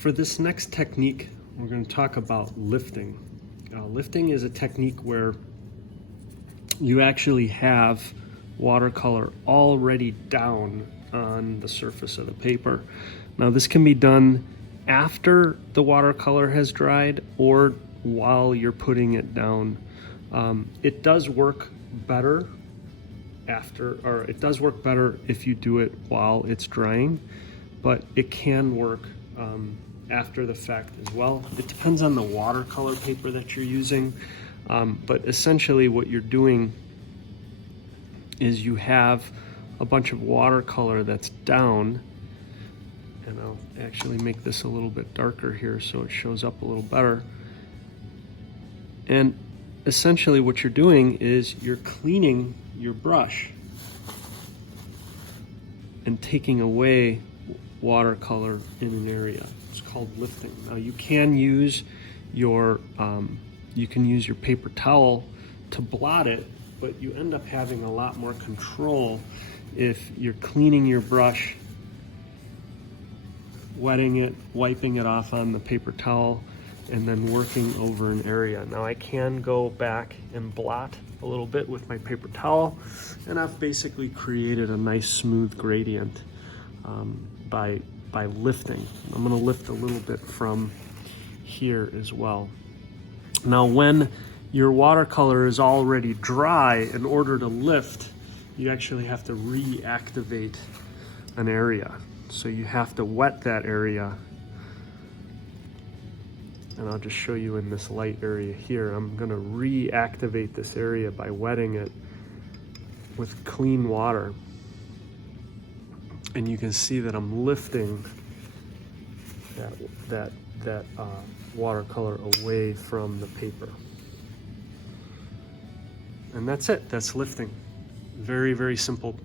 For this next technique, we're going to talk about lifting. Lifting is a technique where you actually have watercolor already down on the surface of the paper. Now this can be done after the watercolor has dried or while you're putting it down. It does work better if you do it while it's drying, but it can work after the fact as well. It depends on the watercolor paper that you're using, but essentially what you're doing is you have a bunch of watercolor that's down, and I'll actually make this a little bit darker here so it shows up a little better. And essentially what you're doing is you're cleaning your brush and taking away watercolor in an area. It's called lifting. Now you can use your paper towel to blot it, but you end up having a lot more control if you're cleaning your brush, wetting it, wiping it off on the paper towel, and then working over an area. Now I can go back and blot a little bit with my paper towel, and I've basically created a nice smooth gradient by lifting. I'm gonna lift a little bit from here as well. Now when your watercolor is already dry, in order to lift, you actually have to reactivate an area. So you have to wet that area. And I'll just show you in this light area here. I'm gonna reactivate this area by wetting it with clean water. And you can see that I'm lifting that watercolor away from the paper. And that's it, that's lifting. Very, very simple